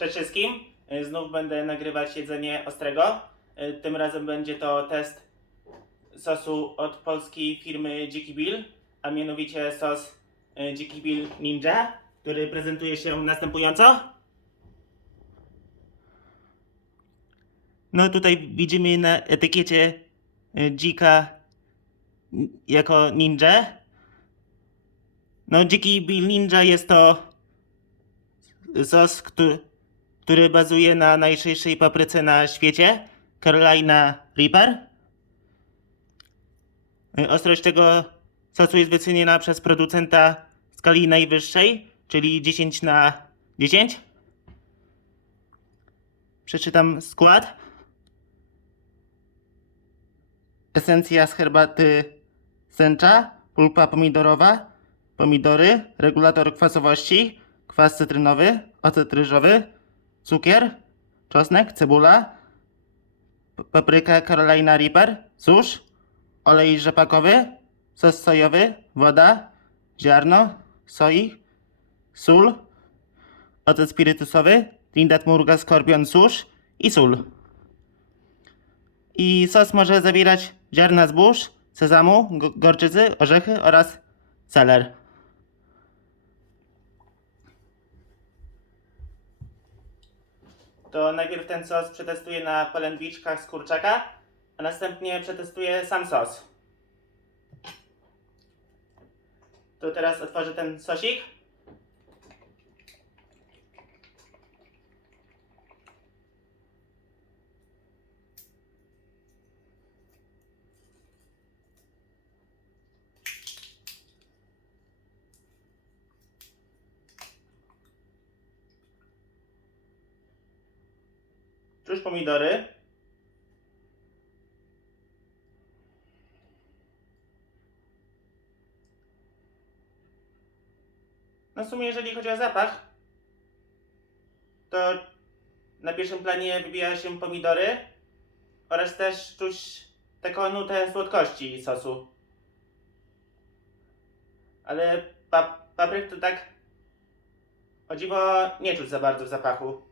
Cześć wszystkim. Y, Znów będę nagrywać jedzenie ostrego. Y, Tym razem będzie to test sosu od polskiej firmy Dziki Bill, a mianowicie sos y, Dziki Bill Ninja, który prezentuje się następująco. No tutaj widzimy na etykiecie dzika jako ninja. No Dziki Bill Ninja jest to sos, który, który bazuje na najszybszej papryce na świecie, Carolina Reaper. Y, Ostrość tego sosu jest wyceniona przez producenta w skali najwyższej, czyli 10 na 10. Przeczytam skład. Esencja z herbaty sęcza, pulpa pomidorowa, pomidory, regulator kwasowości, kwas cytrynowy, ocet ryżowy, cukier, czosnek, cebula, papryka Carolina Reaper, susz, olej rzepakowy, sos sojowy, woda, ziarno, soi, sól, ocet spirytusowy, Trinidad Murga Skorpion susz i sól. I sos może zawierać ziarna zbóż, sezamu, go- gorczycy, orzechy oraz seler. To najpierw ten sos przetestuję na polędwiczkach z kurczaka, a następnie przetestuję sam sos. To teraz otworzę ten sosik. Czuć pomidory. No w sumie jeżeli chodzi o zapach, to na pierwszym planie wybija się pomidory oraz też czuć taką nutę słodkości sosu. Ale pa papryk to tak o dziwo nie czuć za bardzo w zapachu.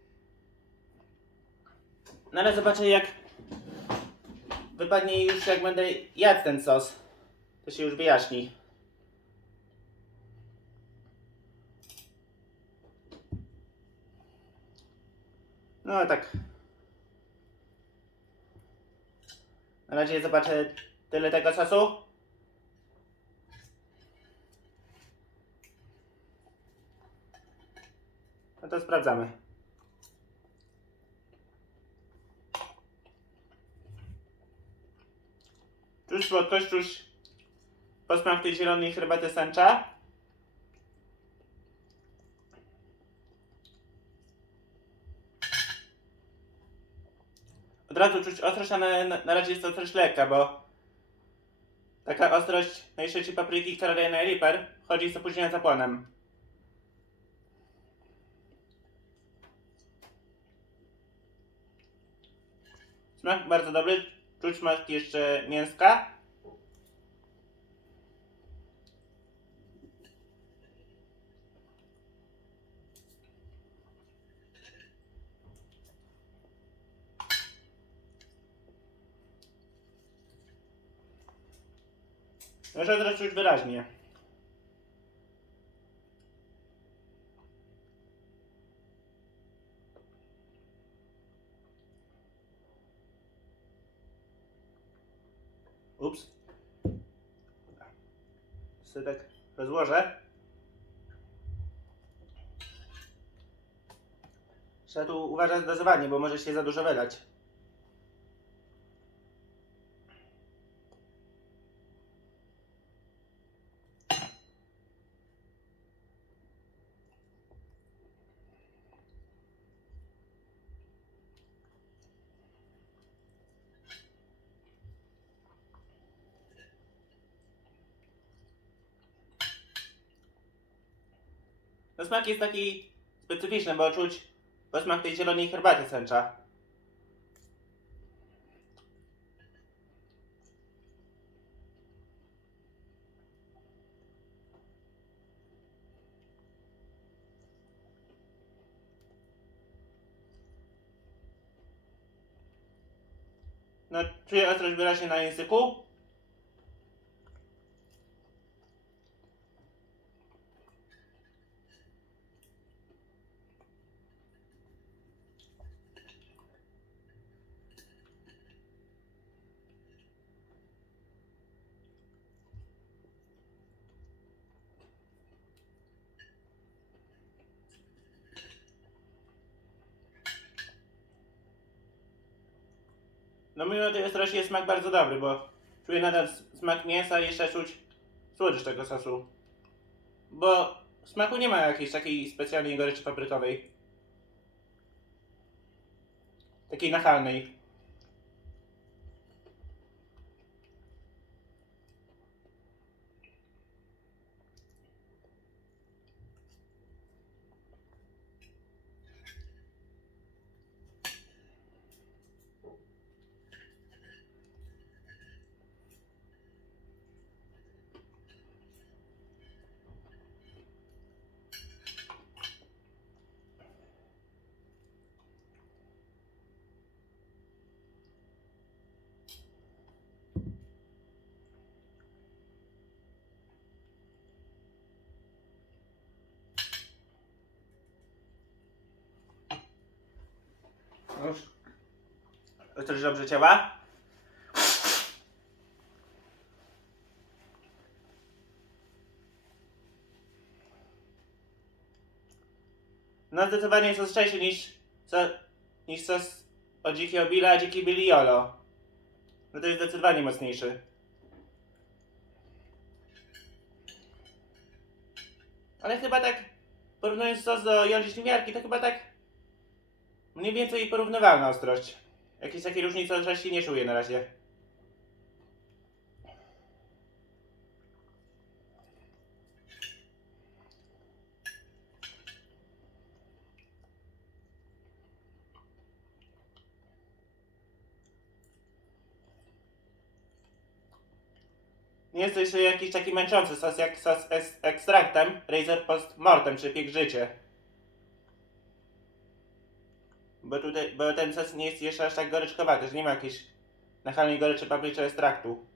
No ale zobaczę jak wypadnie już jak będę jadł ten sos. To się już wyjaśni. No tak. Na razie zobaczę tyle tego sosu. No to sprawdzamy. Czuć słodkość, czuć posmak tej zielonej herbaty sancza. Od razu czuć ostrość, ale na, na razie jest to ostrość lekka, bo taka ostrość najszybciej papryki Carolina Reaper chodzi z opóźnionym zapłonem. Smak bardzo dobry, czuć smak jeszcze mięska. Teraz czuć wyraźnie. Sobie tak rozłożę. Trzeba tu uważać dozowanie, bo może się za dużo wylać. No smak jest taki specyficzny, bo czuć posmak tej zielonej herbaty sęcza. No, czuję ostrość wyraźnie na języku, No mimo tej ostrości jest smak bardzo dobry, bo czuję nadal smak mięsa i jeszcze czuć słodycz tego sosu. Bo smaku nie ma jakiejś takiej specjalnej goryczy paprykowej. Takiej nachalnej. Już. Ostrość dobrze działa. No zdecydowanie jest ostrzejszy niż, so, niż sos od dzikiego Billa, a dziki Billy. No to jest zdecydowanie mocniejszy. Ale chyba tak, porównując sos do Joli Ślimiarki, to chyba tak mniej więcej porównywalna ostrość. Jakiejś takiej różnicy ostrości nie czuję na razie. Nie jest to jeszcze jakiś taki męczący sos jak sos z ekstraktem Razor Post Mortem czy Piek Życie. Bo tutaj, bo ten sos nie jest jeszcze aż tak goryczkowaty, że nie ma jakiejś nachalnej goryczy papryczy ekstraktu.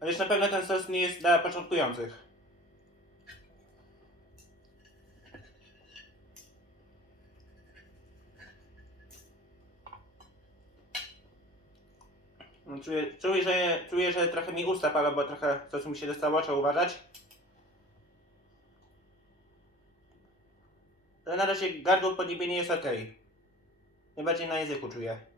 Ale już na pewno ten sos nie jest dla początkujących. Czuję, czuję, że, czuję, że trochę mi usta palą, bo trochę sosu mi się dostało, trzeba uważać. Ale na razie gardło podniebienie jest ok. Najbardziej na języku czuję.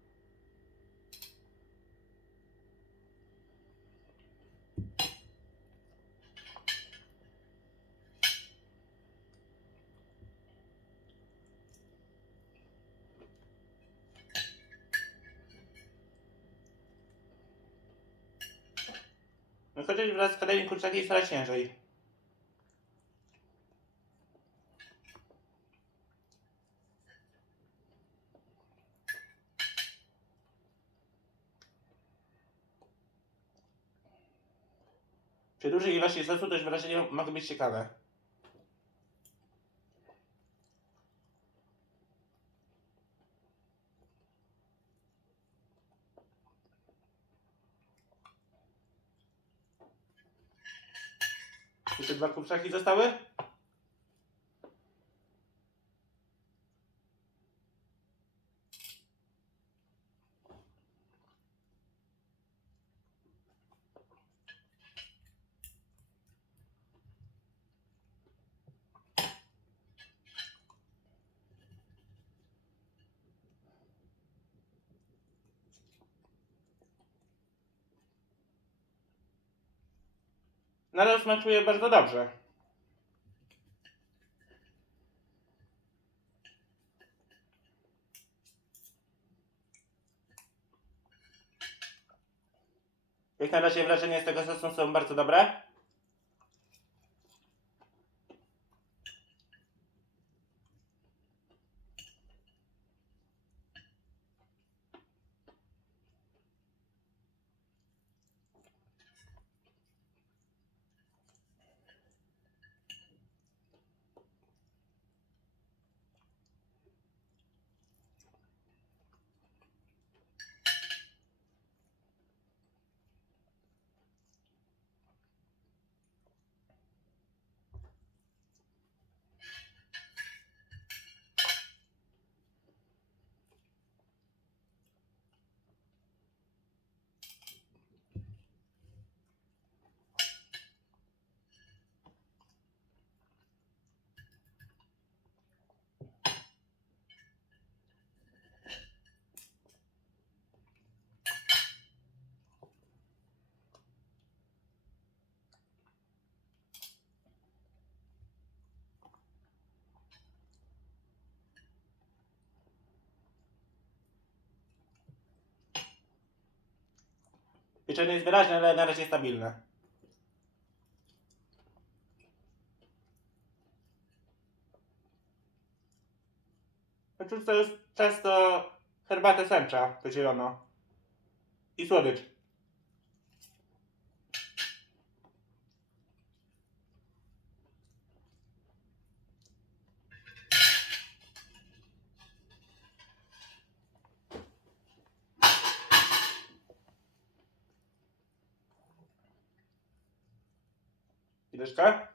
No chociaż wraz z kolejnym kurczakiem jest coraz ciężej. Przy dużej ilości sosu też wrażenie mogą być ciekawe. Dwa kurczaki zostały? Nadal smakuje bardzo dobrze. Jak na razie wrażenia z tego sosu są bardzo dobre. Pieczenie jest wyraźne, ale na razie stabilne. Znaczy to często herbatę sęcza, to zielono. I słodycz. Chwileczkę.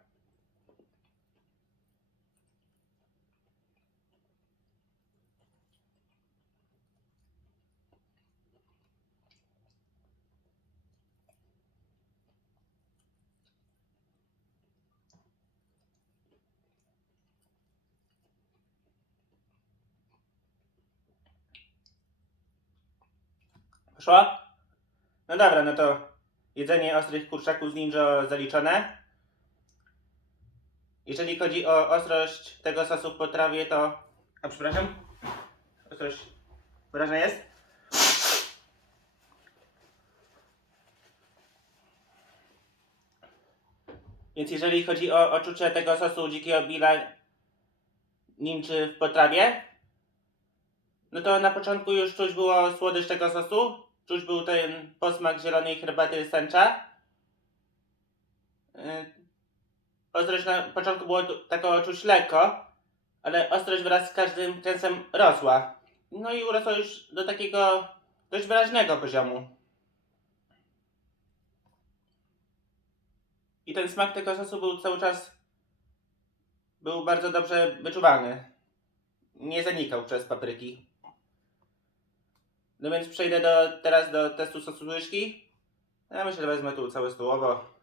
Poszło? No dobra, no to jedzenie ostrych kurczaków z ninja zaliczone. Jeżeli chodzi o ostrość tego sosu w potrawie, to... A przepraszam? Ostrość wyraźna jest? Więc jeżeli chodzi o odczucie tego sosu dzikiego billa ninczy w potrawie, no to na początku już czuć było słodycz tego sosu, czuć był ten posmak zielonej herbaty sęcza. Ostrość na początku było taką czuć lekko, ale ostrość wraz z każdym kęsem rosła. No i urosła już do takiego dość wyraźnego poziomu. I ten smak tego sosu był cały czas był bardzo dobrze wyczuwalny. Nie zanikał przez papryki. No więc przejdę do, teraz do testu sosu łyżki. Ja myślę, że wezmę tu całe stołowo.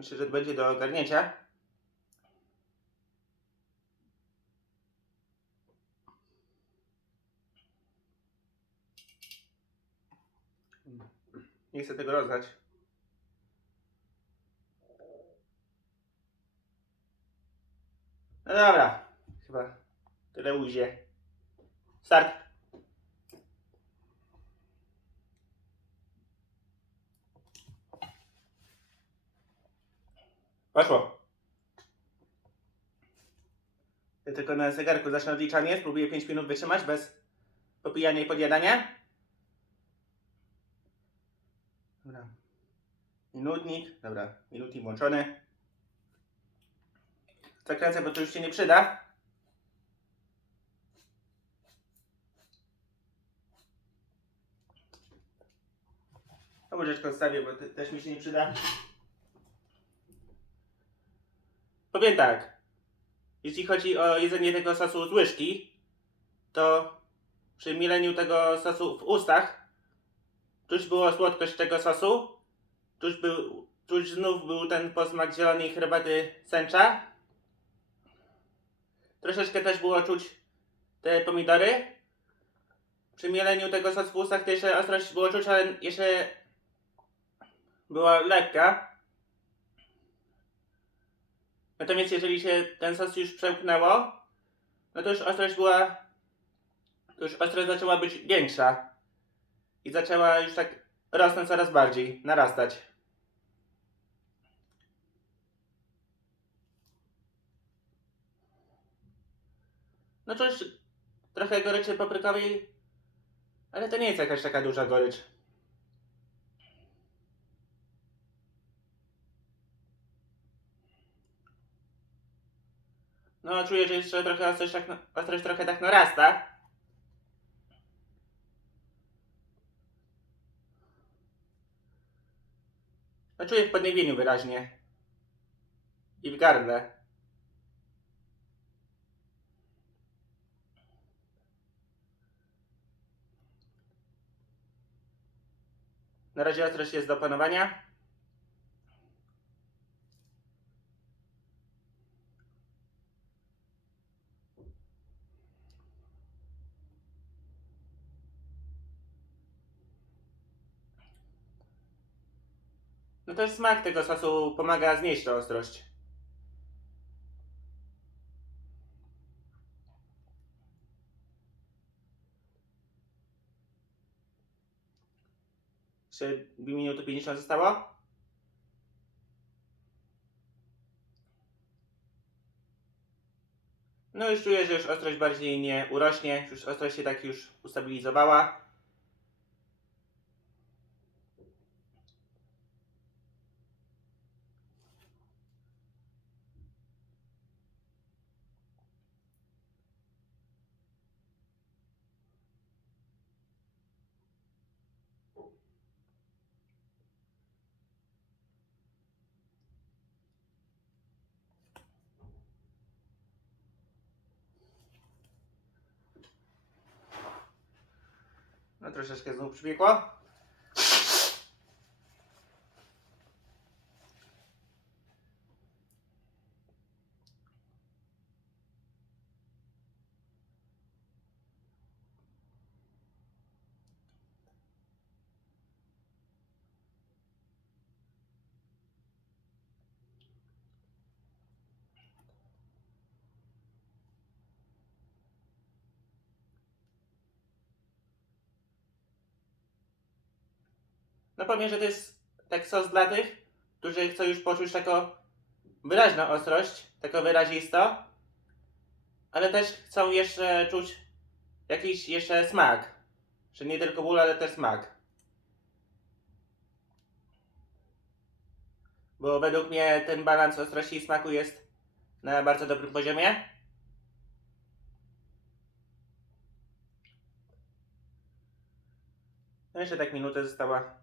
Myślę, że będzie do ogarnięcia. Nie chcę tego rozdać. No dobra, chyba tyle ujdzie. Start. Poszło. Ja tylko na zegarku zacznę odliczanie. Spróbuję 5 minut wytrzymać bez popijania i podjadania. Dobra. Minutnik. Dobra, minutnik włączony. Zakręcę, bo to już się nie przyda. To łyżeczkę odstawię, bo te, też mi się nie przyda. Powiem tak. Jeśli chodzi o jedzenie tego sosu z łyżki, to przy mieleniu tego sosu w ustach czuć było słodkość tego sosu, czuć, był, znów był ten posmak zielonej herbaty sęcza. Troszeczkę też było czuć te pomidory. Przy mieleniu tego sosu w ustach to jeszcze ostrość było czuć, ale jeszcze była lekka. Natomiast jeżeli się ten sos już przełknęło, no to już ostrość była, to już ostrość zaczęła być większa. I zaczęła już tak rosnąć coraz bardziej, narastać. No już trochę goryczy paprykowej, ale to nie jest jakaś taka duża gorycz. No, czuję, że jeszcze trochę ostrość, tak, ostrość trochę tak narasta. No, czuję w podniebieniu wyraźnie. I w gardle. Na razie ostrość jest do opanowania. No też smak tego sosu pomaga znieść tę ostrość. Jeszcze 2 minuty 50 zostało. No już czuję, że już ostrość bardziej nie urośnie, już ostrość się tak już ustabilizowała. No troszeczkę znów przybiegło. No powiem, że to jest tak sos dla tych, którzy chcą już poczuć taką wyraźną ostrość, taką wyrazisto, ale też chcą jeszcze czuć jakiś jeszcze smak. Że nie tylko ból, ale też smak. Bo według mnie ten balans ostrości i smaku jest na bardzo dobrym poziomie. No jeszcze tak minutę została.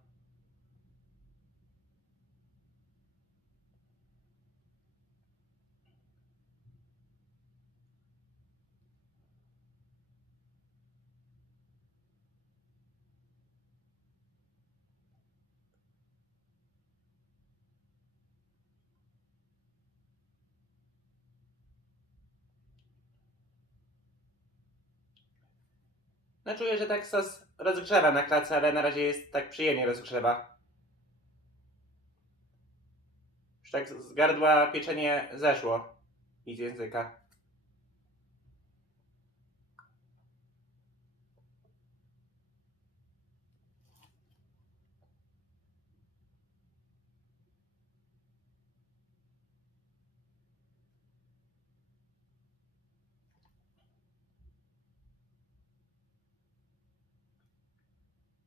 No czuję, że tak sos rozgrzewa na klatce, ale na razie jest tak przyjemnie rozgrzewa. Już tak z gardła pieczenie zeszło i z języka.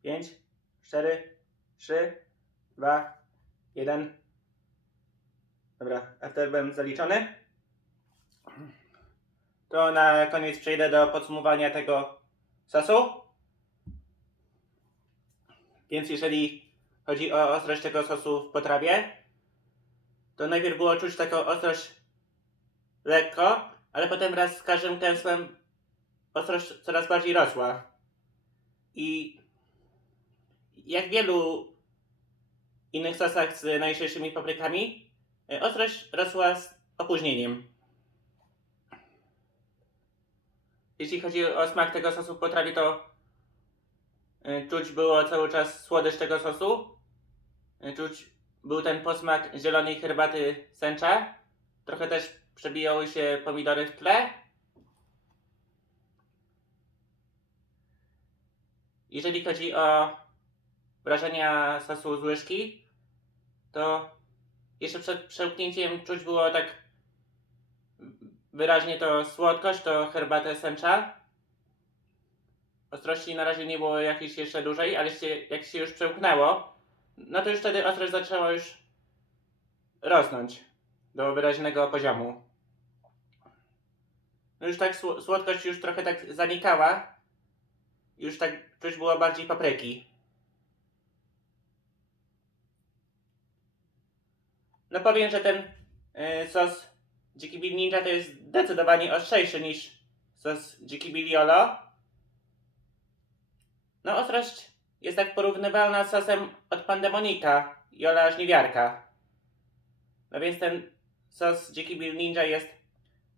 Pięć, cztery, trzy, dwa, jeden. Dobra, afterbem zaliczony. To na koniec przejdę do podsumowania tego sosu. Więc jeżeli chodzi o ostrość tego sosu w potrawie, to najpierw było czuć taką ostrość lekko, ale potem wraz z każdym kęsłem ostrość coraz bardziej rosła. I jak w wielu innych sosach z najszerszymi paprykami, y, ostrość rosła z opóźnieniem. Jeśli chodzi o smak tego sosu potrawie, to y, czuć było cały czas słodycz tego sosu. Y, Czuć był ten posmak zielonej herbaty sęcza. Trochę też przebijały się pomidory w tle. Jeżeli chodzi o wrażenia sosu z łyżki, to jeszcze przed przełknięciem czuć było tak wyraźnie to słodkość, to herbatę sęcza. Ostrości na razie nie było jakiejś jeszcze dużej, ale się, jak się już przełknęło, no to już wtedy ostrość zaczęła już rosnąć do wyraźnego poziomu. No już tak sł- słodkość już trochę tak zanikała. Już tak czuć było bardziej papryki. No powiem, że ten y, sos Dziki Bill Ninja to jest zdecydowanie ostrzejszy niż sos Dziki Bill Yolo. No ostrość jest tak porównywalna z sosem od Pandemonika, Jola Żniwiarka. No więc ten sos Dziki Bill Ninja jest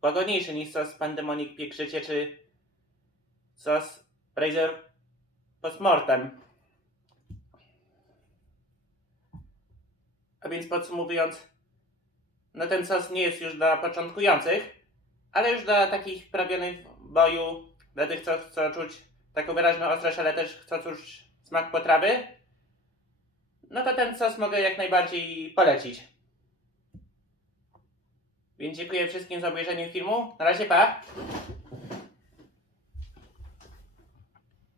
łagodniejszy niż sos Pandemonik Piekrzycie czy sos Razor Postmortem. A więc podsumowując, no ten sos nie jest już dla początkujących, ale już dla takich wprawionych w boju, dla tych, co chcą czuć taką wyraźną ostrość, ale też chcą czuć smak potrawy, no to ten sos mogę jak najbardziej polecić. Więc dziękuję wszystkim za obejrzenie filmu. Na razie, pa!